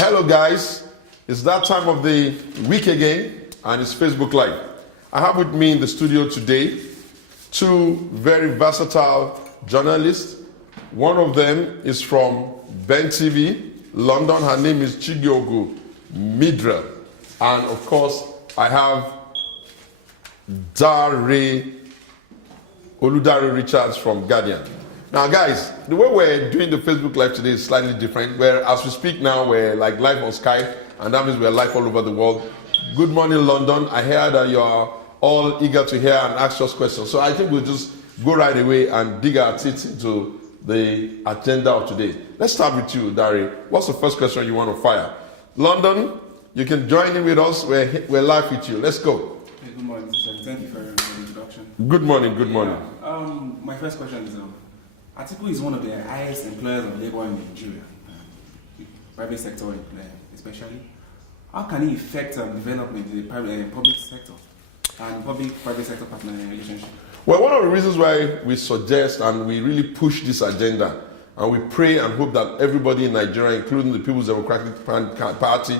Hello guys, it's that time of the week again and it's Facebook Live. I have with me in the studio today two very versatile journalists. One of them is from Ben TV, London. Her name is Chigiogu Midra. And of course, I have Oludare Richards from Guardian. Now guys, the way we're doing the Facebook Live today is slightly different. Where as we speak now, we're like live on Skype, and that means we're live all over the world. Good morning, London. I hear that you are all eager to hear and ask us questions. So I think we'll just go right away and dig our teeth into the agenda of today. Let's start with you, Dari. What's the first question you want to fire? London, you can join in with us. We're live with you. Let's go. Hey, good morning, Mr. Thank you for the introduction. Good morning, good morning. My first question is, Atiku is one of the highest employers of labor in Nigeria, private sector especially. How can he affect development in the public sector and public-private sector partner relationship? Well, one of the reasons why we suggest and we really push this agenda, and we pray and hope that everybody in Nigeria, including the People's Democratic Party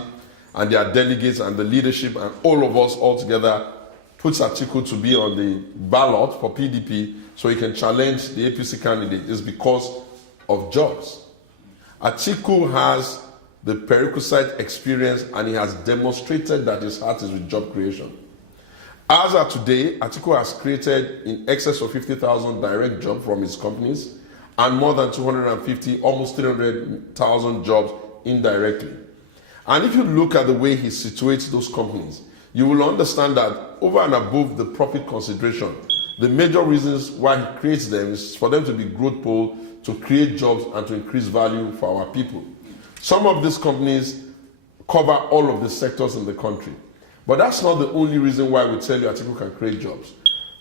and their delegates and the leadership and all of us all together, puts Atiku to be on the ballot for PDP so he can challenge the APC candidate, is because of jobs. Atiku has the prerequisite experience and he has demonstrated that his heart is with job creation. As of today, Atiku has created in excess of 50,000 direct jobs from his companies and more than 250, almost 300,000 jobs indirectly. And if you look at the way he situates those companies, you will understand that over and above the profit consideration, the major reasons why he creates them is for them to be growth pole, to create jobs and to increase value for our people. Some of these companies cover all of the sectors in the country. But that's not the only reason why we tell you Atiku can create jobs.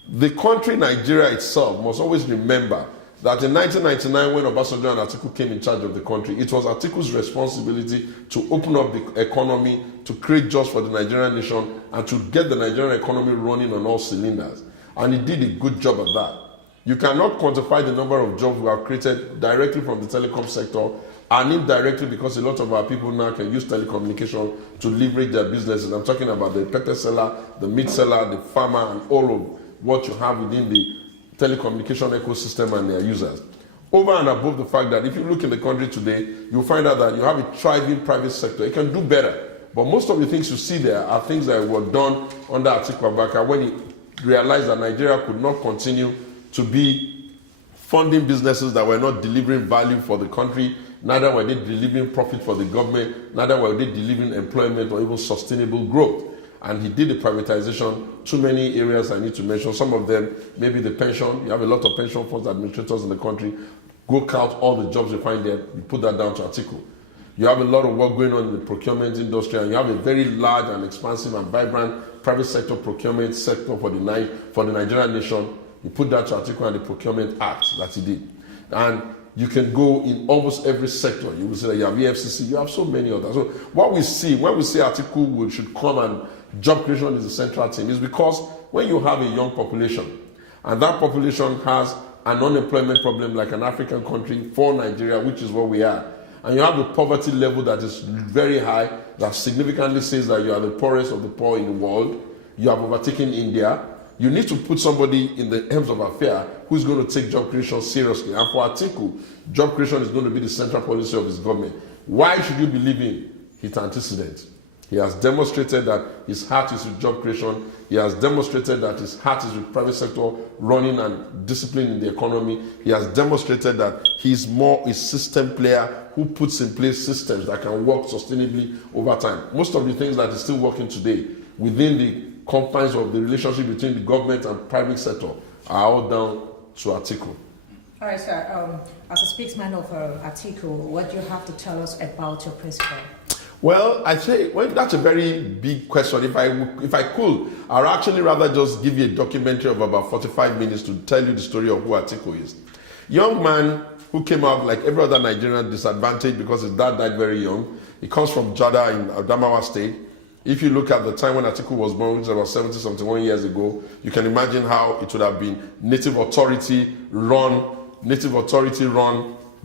The country, Nigeria itself, must always remember that in 1999, when Obasanjo and Atiku came in charge of the country, it was Atiku's responsibility to open up the economy, to create jobs for the Nigerian nation, and to get the Nigerian economy running on all cylinders. And he did a good job at that. You cannot quantify the number of jobs we have created directly from the telecom sector and indirectly because a lot of our people now can use telecommunication to leverage their businesses. I'm talking about the pepper seller, the meat seller, the farmer, and all of what you have within the telecommunication ecosystem and their users. Over and above the fact that if you look in the country today, you'll find out that you have a thriving private sector. It can do better. But most of the things you see there are things that were done under Atiku Abubakar when he realized that Nigeria could not continue to be funding businesses that were not delivering value for the country, neither were they delivering profit for the government, neither were they delivering employment or even sustainable growth. And he did the privatization. Too many areas I need to mention. Some of them, maybe the pension. You have a lot of pension funds administrators in the country. Go count all the jobs you find there. You put that down to Atiku. You have a lot of work going on in the procurement industry, and you have a very large and expansive and vibrant private sector procurement sector for the Nigerian nation. You put that to Atiku and the Procurement Act that he did. And you can go in almost every sector. You will see that you have EFCC, you have so many others. So what we see, when we say Atiku should come and job creation is the central thing, is because when you have a young population, and that population has an unemployment problem like an African country for Nigeria, which is what we are, and you have a poverty level that is very high, that significantly says that you are the poorest of the poor in the world, you have overtaken India, you need to put somebody in the helms of affair who's going to take job creation seriously. And for Atiku, job creation is going to be the central policy of his government. Why should you believe him? He's antecedent. He has demonstrated that his heart is with job creation. He has demonstrated that his heart is with private sector running and discipline in the economy. He has demonstrated that he's more a system player who puts in place systems that can work sustainably over time. Most of the things that is still working today within the confines of the relationship between the government and private sector are all down to Atiku. All right, sir. As a spokesman of Atiku, what do you have to tell us about your principal? Well, I say that's a very big question. If I could, I'd actually rather just give you a documentary of about 45 minutes to tell you the story of who Atiku is. Young man who came out like every other Nigerian, disadvantaged because his dad died very young. He comes from Jada in Adamawa State. If you look at the time when Atiku was born, which was about 70, 71 years ago, you can imagine how it would have been native authority run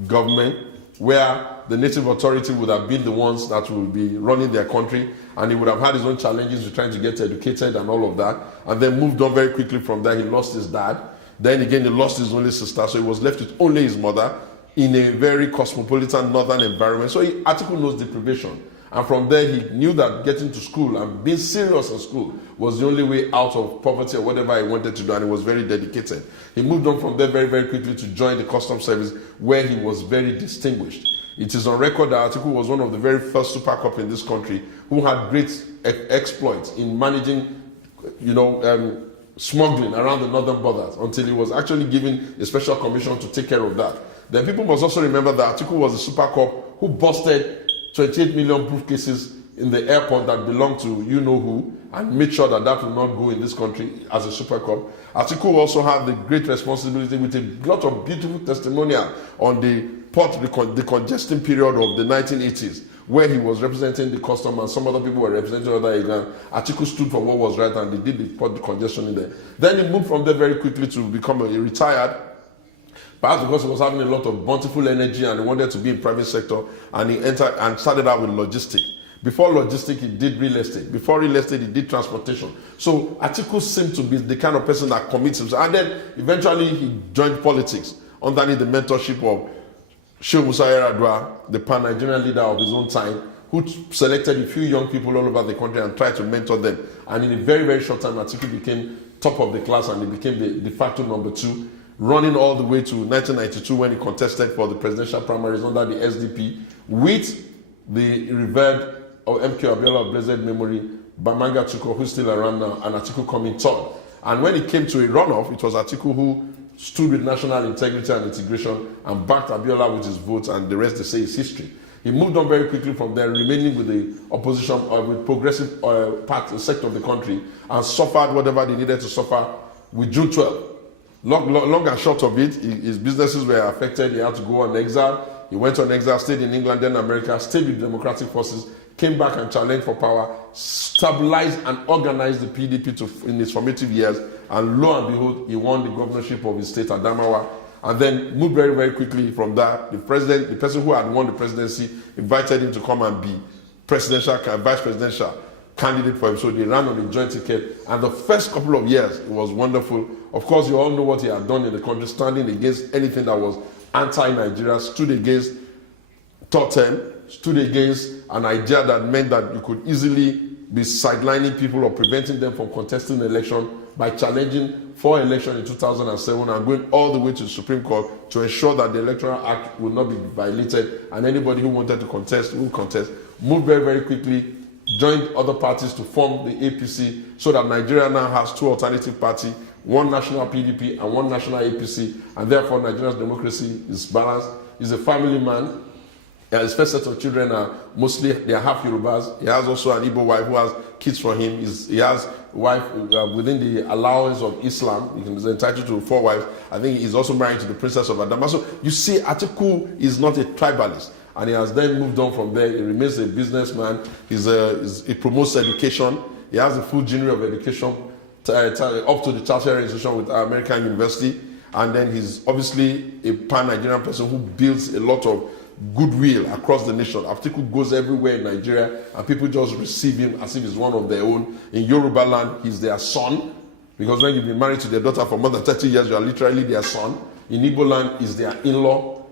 government, where the native authority would have been the ones that would be running their country, and he would have had his own challenges with trying to get educated and all of that, and then moved on very quickly from there. He lost his dad. Then again, he lost his only sister, so he was left with only his mother in a very cosmopolitan northern environment. So Atiku knows deprivation. And from there, he knew that getting to school and being serious in school was the only way out of poverty or whatever he wanted to do, and he was very dedicated. He moved on from there very, very quickly to join the customs service, where he was very distinguished. It is on record that Atiku was one of the very first super cop in this country who had great exploits in managing, smuggling around the northern borders, until he was actually given a special commission to take care of that. Then people must also remember that Atiku was a super cop who busted 28 million briefcases in the airport that belonged to you-know-who, and made sure that that will not go in this country as a super cop. Atiku also had the great responsibility with a lot of beautiful testimonial on the port decongesting period of the 1980s, where he was representing the custom and some other people were representing other agents. Atiku stood for what was right, and they did the port decongestion in there. Then he moved from there very quickly to become a retired, perhaps because he was having a lot of bountiful energy and he wanted to be in private sector, and he entered and started out with logistics. Before logistics, he did real estate. Before real estate, he did transportation. So Atiku seemed to be the kind of person that commits himself. And then eventually he joined politics underneath the mentorship of Showunmi, the pan-Nigerian leader of his own time, who selected a few young people all over the country and tried to mentor them. And in a very, very short time, Atiku became top of the class, and he became the de facto number 2, running all the way to 1992 when he contested for the presidential primaries under the SDP with the revered MK Abiola of blessed memory, Bamanga Chuko, who's still around now, and Atiku coming third. And when it came to a runoff, it was Atiku who stood with national integrity and integration and backed Abiola with his votes, and the rest they say is history. He moved on very quickly from there, remaining with the opposition, with progressive sector of the country, and suffered whatever they needed to suffer with June 12. Long and short of it, his businesses were affected. He had to go on exile. He went on exile, stayed in England, then America, stayed with democratic forces, came back and challenged for power, stabilized and organized the PDP in his formative years, and lo and behold, he won the governorship of his state, Adamawa, and then moved very, very quickly from that. The person who had won the presidency, invited him to come and be vice presidential candidate for him. So they ran on a joint ticket, and the first couple of years, it was wonderful. Of course, you all know what he had done in the country, standing against anything that was anti-Nigeria, stood against Totem, stood against an idea that meant that you could easily be sidelining people or preventing them from contesting the election by challenging for election in 2007 and going all the way to the Supreme Court to ensure that the Electoral Act will not be violated, and anybody who wanted to contest will contest. Moved very, very quickly, joined other parties to form the APC, so that Nigeria now has 2 alternative parties, one national PDP and one national APC, and therefore Nigeria's democracy is balanced. He's a family man. His first set of children are mostly, they are half Yorubas. He has also an Igbo wife who has kids for him. He has a wife within the allowance of Islam. He's entitled to 4 wives. I think he's also married to the princess of Adamawa. So you see, Atiku is not a tribalist. And he has then moved on from there. He remains a businessman. He promotes education. He has a full genre of education up to the tertiary institution with American University. And then he's obviously a pan-Nigerian person who builds a lot of goodwill across the nation. Atiku goes everywhere in Nigeria, and people just receive him as if he's one of their own. In Yoruba land, he's their son, because when you've been married to their daughter for more than 30 years, you are literally their son. In Igbo land, he's their in-law.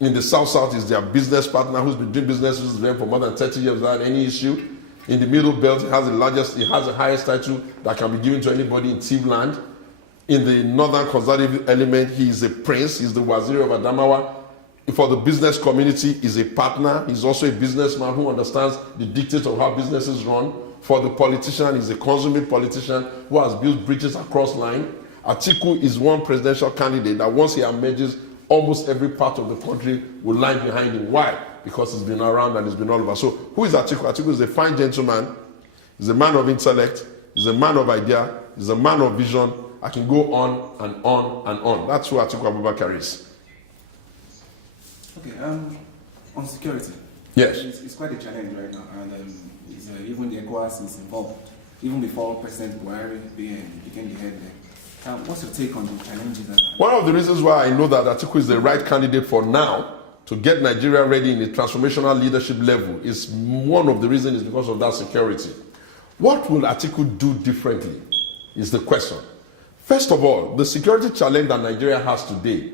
In the South, he's their business partner who's been doing business with them for more than 30 years without any issue. In the Middle Belt, he has the highest title that can be given to anybody in Tiv land. In the Northern Conservative element, he is a prince. He's the Waziri of Adamawa. For the business community, he's a partner. He's also a businessman who understands the dictates of how businesses run. For the politician, he's a consummate politician who has built bridges across line. Atiku is one presidential candidate that once he emerges, almost every part of the country will line behind him. Why? Because he's been around and he's been all over. So who is Atiku? Atiku is a fine gentleman. He's a man of intellect. He's a man of idea. He's a man of vision. I can go on and on and on. That's who Atiku Abubakar is. Okay, on security. Yes. It's quite a challenge right now, and even the ECOWAS is involved, even before President Buhari became the head there. What's your take on the challenges? One of the reasons why I know that Atiku is the right candidate for now to get Nigeria ready in a transformational leadership level is one of the reasons is because of that security. What will Atiku do differently is the question. First of all, the security challenge that Nigeria has today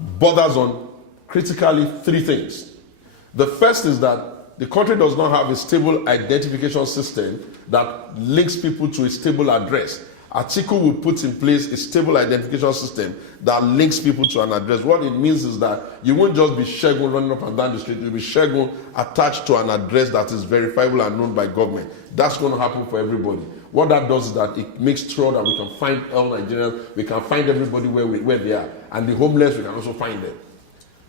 borders on critically three things. The first is that the country does not have a stable identification system that links people to a stable address. Atiku will put in place a stable identification system that links people to an address. What it means is that you won't just be Segun running up and down the street, you'll be Segun attached to an address that is verifiable and known by government. That's going to happen for everybody. What that does is that it makes sure that we can find all Nigerians, we can find everybody where they are, and the homeless, we can also find them.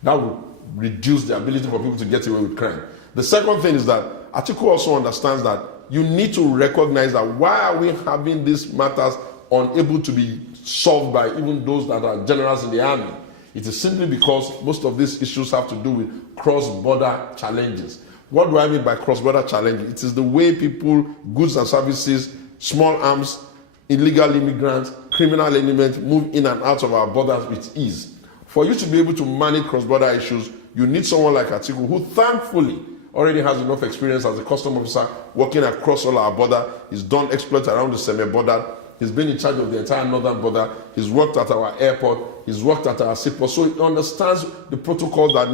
That will reduce the ability for people to get away with crime. The second thing is that Atiku also understands that you need to recognize that why are we having these matters unable to be solved by even those that are generals in the army? It is simply because most of these issues have to do with cross-border challenges. What do I mean by cross-border challenges? It is the way people, goods and services, small arms, illegal immigrants, criminal elements move in and out of our borders with ease. For you to be able to manage cross-border issues, you need someone like Atiku, who thankfully already has enough experience as a customs officer working across all our border. He's done exploits around the semi-border. He's been in charge of the entire northern border. He's worked at our airport. He's worked at our seaport. So he understands the protocol that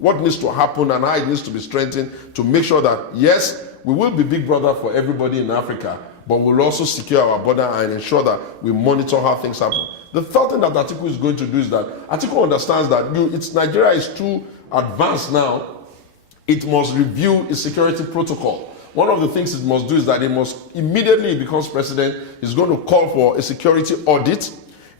what needs to happen and how it needs to be strengthened to make sure that, yes, we will be big brother for everybody in Africa, but we'll also secure our border and ensure that we monitor how things happen. The third thing that Atiku is going to do is that Atiku understands that Nigeria is too advanced now. It must review its security protocol. One of the things it must do is that it must immediately, he becomes president, is going to call for a security audit.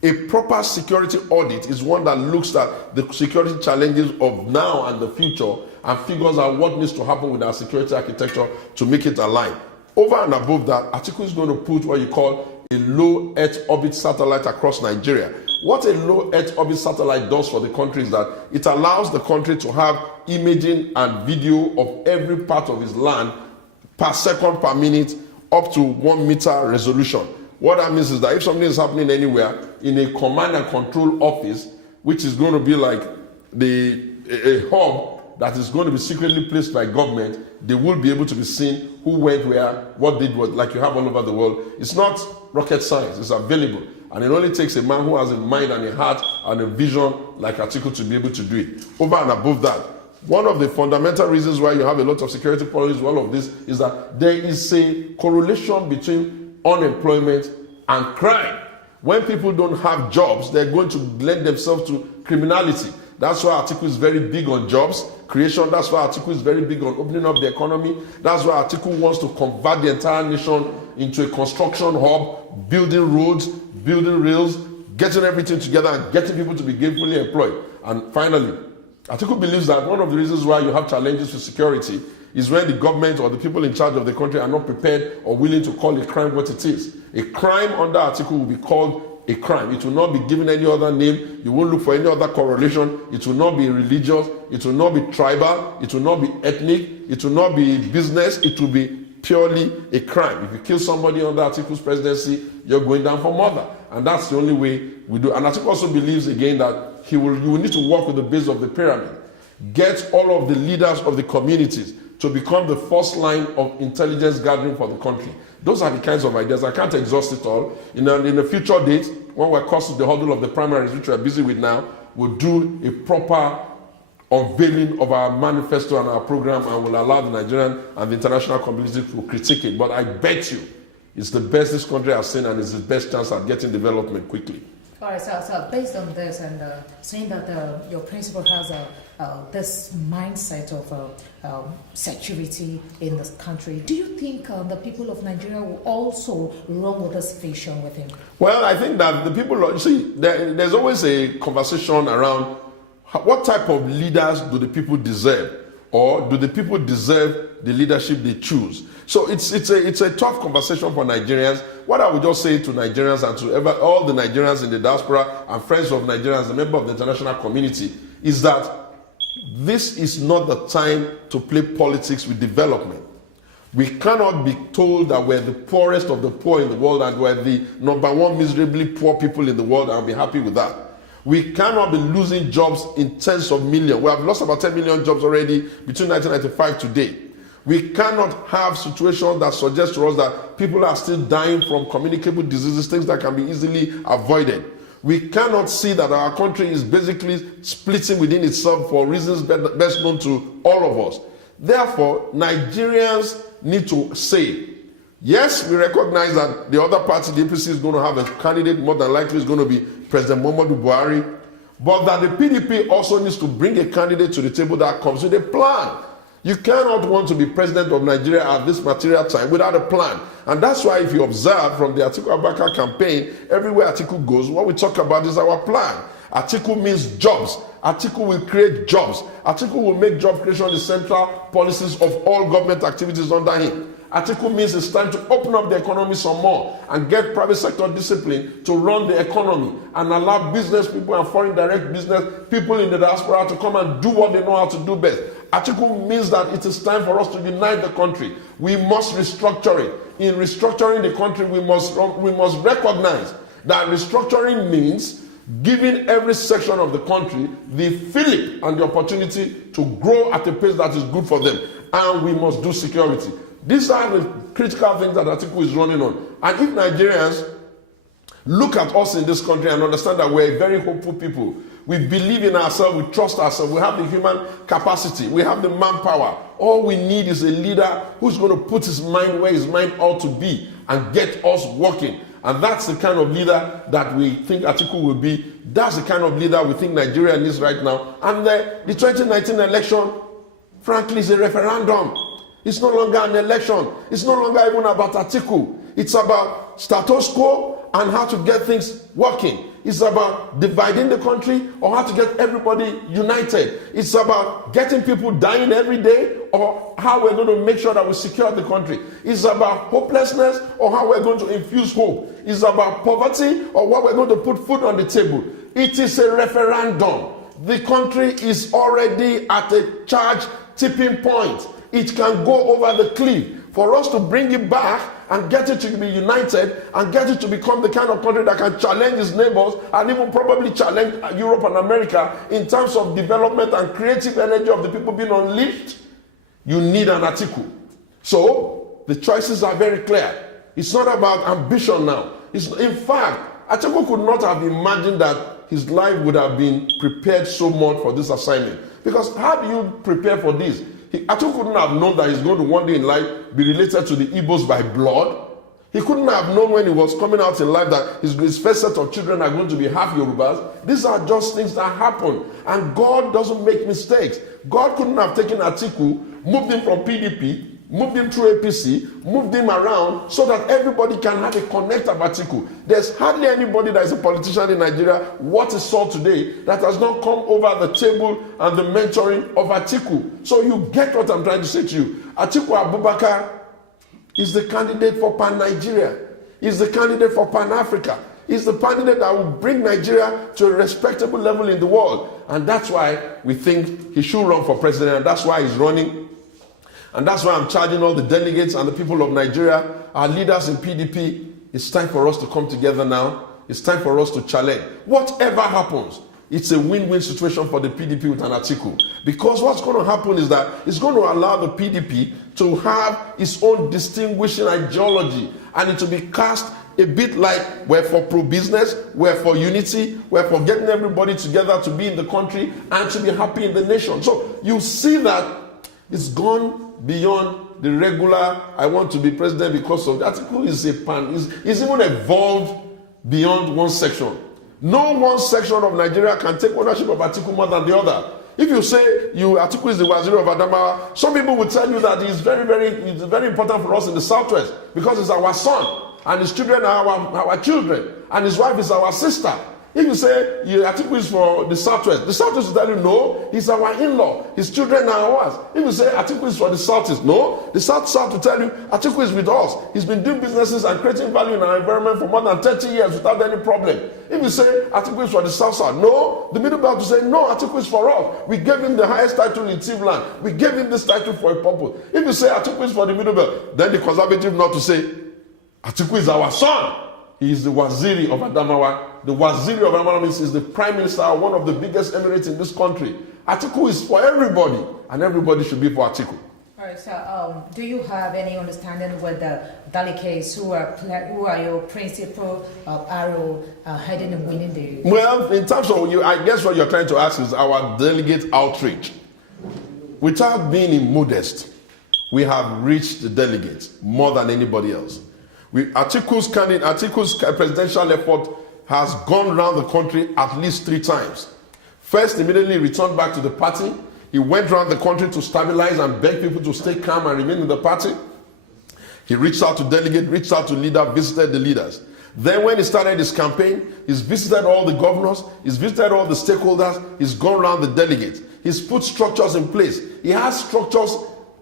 A proper security audit is one that looks at the security challenges of now and the future and figures out what needs to happen with our security architecture to make it align. Over and above that, Atiku is going to put what you call a low Earth orbit satellite across Nigeria. What a low Earth orbit satellite does for the country is that it allows the country to have imaging and video of every part of its land per second, per minute, up to 1 meter resolution. What that means is that if something is happening anywhere in a command and control office, which is going to be like a hub that is going to be secretly placed by government, they will be able to be seen who went where, what did what, like you have all over the world. It's not rocket science, it's available. And it only takes a man who has a mind and a heart and a vision like Atiku to be able to do it. Over and above that, one of the fundamental reasons why you have a lot of security policies, all of this, is that there is a correlation between unemployment and crime. When people don't have jobs, they're going to lend themselves to criminality. That's why Atiku is very big on jobs creation. That's why Atiku is very big on opening up the economy. That's why Atiku wants to convert the entire nation into a construction hub, building roads, building rails, getting everything together and getting people to be gainfully employed. And finally, Atiku believes that one of the reasons why you have challenges with security is when the government or the people in charge of the country are not prepared or willing to call a crime what it is. A crime under Atiku will be called a crime. It will not be given any other name. You won't look for any other correlation. It will not be religious. It will not be tribal. It will not be ethnic. It will not be business. It will be purely a crime. If you kill somebody under Atiku's presidency, you're going down for murder. And that's the only way we do. And Atiku also believes again that you will need to work with the base of the pyramid. Get all of the leaders of the communities to become the first line of intelligence gathering for the country. Those are the kinds of ideas. I can't exhaust it all. In a future date, when we're crossing the hurdle of the primaries, which we're busy with now, we'll do a proper unveiling of our manifesto and our program, and will allow the Nigerian and the international community to critique it. But I bet you it's the best this country has seen, and it's the best chance at getting development quickly. All right, so based on this and saying that your principal has this mindset of security in this country, do you think the people of Nigeria will also run with this vision with him? Well, I think that the people, you see, there's always a conversation around what type of leaders do the people deserve, or do the people deserve the leadership they choose? So it's a tough conversation for Nigerians. What I would just say to Nigerians and to all the Nigerians in the diaspora and friends of Nigerians, the member of the international community, is that this is not the time to play politics with development. We cannot be told that we're the poorest of the poor in the world and we're the #1 miserably poor people in the world and be happy with that. We cannot be losing jobs in tens of millions. We have lost about 10 million jobs already between 1995 today. We cannot have situations that suggest to us that people are still dying from communicable diseases, things that can be easily avoided. We cannot see that our country is basically splitting within itself for reasons best known to all of us. Therefore, Nigerians need to say, yes, we recognize that the other party, the APC, is going to have a candidate, more than likely is going to be President Muhammadu Buhari, but that the PDP also needs to bring a candidate to the table that comes with a plan. You cannot want to be president of Nigeria at this material time without a plan. And that's why if you observe from the Atiku Abubakar campaign, everywhere Atiku goes, what we talk about is our plan. Atiku means jobs. Atiku will create jobs. Atiku will make job creation the central policies of all government activities under him. Atiku means it's time to open up the economy some more and get private sector discipline to run the economy and allow business people and foreign direct business people in the diaspora to come and do what they know how to do best. Atiku means that it is time for us to unite the country. We must restructure it. In restructuring the country, we must recognize that restructuring means giving every section of the country the fillip and the opportunity to grow at a pace that is good for them. And we must do security. These are the critical things that Atiku is running on. And if Nigerians look at us in this country and understand that we're a very hopeful people, we believe in ourselves, we trust ourselves, we have the human capacity, we have the manpower. All we need is a leader who's going to put his mind where his mind ought to be and get us working. And that's the kind of leader that we think Atiku will be. That's the kind of leader we think Nigeria needs right now. And the 2019 election, frankly, is a referendum. It's no longer an election. It's no longer even about Atiku. It's about status quo and how to get things working. It's about dividing the country or how to get everybody united. It's about getting people dying every day or how we're going to make sure that we secure the country. It's about hopelessness or how we're going to infuse hope. It's about poverty or what we're going to put food on the table. It is a referendum. The country is already at a charge tipping point. It can go over the cliff. For us to bring it back and get it to be united and get it to become the kind of country that can challenge its neighbors and even probably challenge Europe and America in terms of development and creative energy of the people being unleashed, you need an Atiku. So the choices are very clear. It's not about ambition now. In fact, Atiku could not have imagined that his life would have been prepared so much for this assignment. Because how do you prepare for this? Atiku couldn't have known that he's going to one day in life be related to the Igbos by blood. He couldn't have known when he was coming out in life that his first set of children are going to be half Yorubas. These are just things that happen. And God doesn't make mistakes. God couldn't have taken Atiku, moved him from PDP, moved him through APC, moved him around so that everybody can have a connect of Atiku. There's hardly anybody that is a politician in Nigeria, what is saw today, that has not come over the table and the mentoring of Atiku. So you get what I'm trying to say to you. Atiku Abubakar is the candidate for Pan-Nigeria. He's the candidate for Pan-Africa. He's the candidate that will bring Nigeria to a respectable level in the world. And that's why we think he should run for president. And that's why he's running. And that's why I'm charging all the delegates and the people of Nigeria, our leaders in PDP, it's time for us to come together now. It's time for us to challenge. Whatever happens, it's a win-win situation for the PDP with an Atiku. Because what's going to happen is that it's going to allow the PDP to have its own distinguishing ideology and it to be cast a bit like we're for pro-business, we're for unity, we're for getting everybody together to be in the country and to be happy in the nation. So you see that it's gone beyond the regular, I want to be president because of that. Atiku is a pan, is even evolved beyond one section. No one section of Nigeria can take ownership of Atiku more than the other. If you say Atiku is the Waziri of Adamawa, some people will tell you that it's very important for us in the Southwest because it's our son and his children are our children and his wife is our sister. If you say Atiku is for the Southwest will tell you no, he's our in-law. His children are ours. If you say Atiku is for the Southeast, no, the South will tell you Atiku is with us. He's been doing businesses and creating value in our environment for more than 30 years without any problem. If you say Atiku is for the South, no, the Middle Belt will say no, Atiku is for us. We gave him the highest title in Tivland. We gave him this title for a purpose. If you say Atiku is for the Middle Belt, then the conservative not to say Atiku is our son. He is the Waziri of Adamawa. the Waziri of Economics is the Prime Minister of one of the biggest emirates in this country. Atiku is for everybody, and everybody should be for Atiku. All right, so do you have any understanding with the delegates who are your principal arrow heading and winning the... Well, in terms of you, I guess what you're trying to ask is our delegate outreach. Without being modest, we have reached the delegates more than anybody else. Atiku's presidential effort has gone around the country at least 3 times. First, immediately returned back to the party. He went around the country to stabilize and beg people to stay calm and remain in the party. He reached out to delegates, reached out to leaders, visited the leaders. Then when he started his campaign, he's visited all the governors, he's visited all the stakeholders, he's gone around the delegates. He's put structures in place. He has structures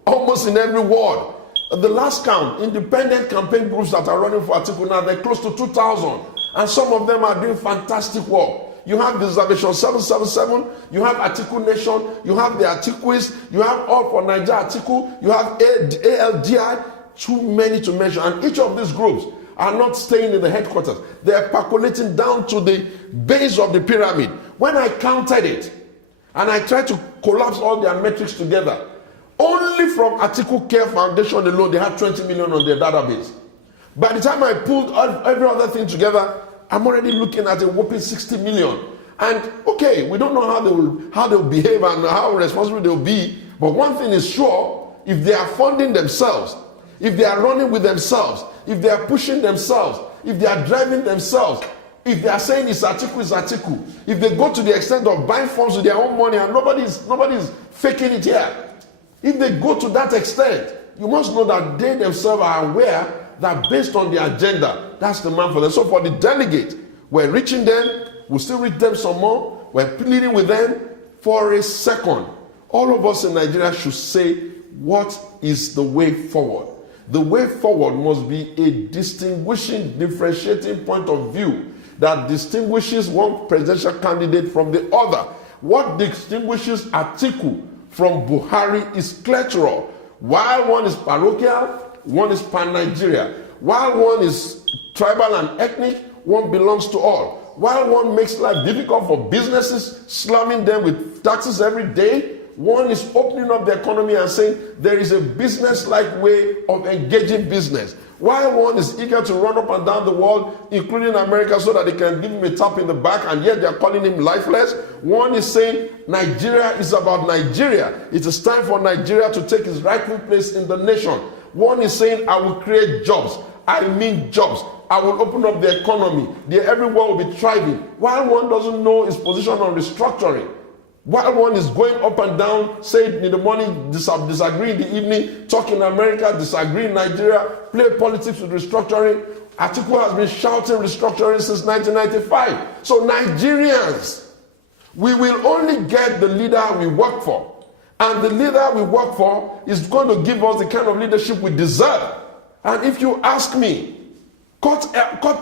almost in every ward. At the last count, independent campaign groups that are running for Atiku now, they're close to 2,000. And some of them are doing fantastic work. You have the Reservation 777, you have Atiku Nation, you have the Atikuis, you have All for Niger Atiku, you have ALDI, too many to mention. And each of these groups are not staying in the headquarters. They are percolating down to the base of the pyramid. When I counted it, and I tried to collapse all their metrics together, only from Atiku Care Foundation alone, they had 20 million on their database. By the time I pulled every other thing together, I'm already looking at a whopping 60 million. And okay, we don't know how they'll behave and how responsible they'll be. But one thing is sure, if they are funding themselves, if they are running with themselves, if they are pushing themselves, if they are driving themselves, if they are saying it's Atiku, if they go to the extent of buying forms with their own money and nobody's faking it here, if they go to that extent, you must know that they themselves are aware that based on the agenda, that's the man for them. So for the delegate, we're reaching them, we'll still reach them some more, we're pleading with them for a second. All of us in Nigeria should say, what is the way forward? The way forward must be a distinguishing, differentiating point of view that distinguishes one presidential candidate from the other. What distinguishes Atiku from Buhari is cultural. While one is parochial, one is pan-Nigeria. While one is tribal and ethnic, one belongs to all. While one makes life difficult for businesses, slamming them with taxes every day, one is opening up the economy and saying there is a business-like way of engaging business. While one is eager to run up and down the world, including America, so that they can give him a tap in the back, and yet they are calling him lifeless, one is saying Nigeria is about Nigeria. It is time for Nigeria to take its rightful place in the nation. One is saying, I will create jobs. I mean jobs. I will open up the economy. Everyone will be thriving. While one doesn't know his position on restructuring, while one is going up and down, saying in the morning, disagree in the evening, talk in America, disagree in Nigeria, play politics with restructuring. Atiku has been shouting restructuring since 1995. So Nigerians, we will only get the leader we work for. And the leader we work for is going to give us the kind of leadership we deserve. And if you ask me, cut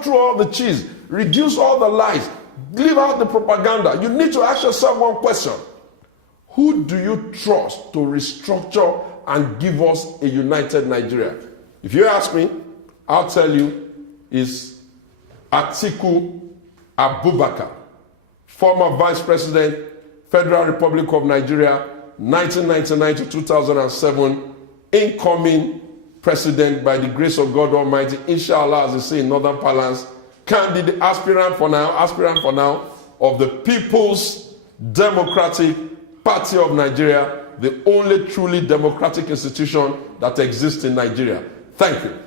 through all the cheese, reduce all the lies, leave out the propaganda. You need to ask yourself one question. Who do you trust to restructure and give us a united Nigeria? If you ask me, I'll tell you, is Atiku Abubakar, former Vice President, Federal Republic of Nigeria, 1999 to 2007, incoming president by the grace of God Almighty, inshallah, as they say in Northern Parlance, candidate, aspirant for now, of the People's Democratic Party of Nigeria, the only truly democratic institution that exists in Nigeria. Thank you.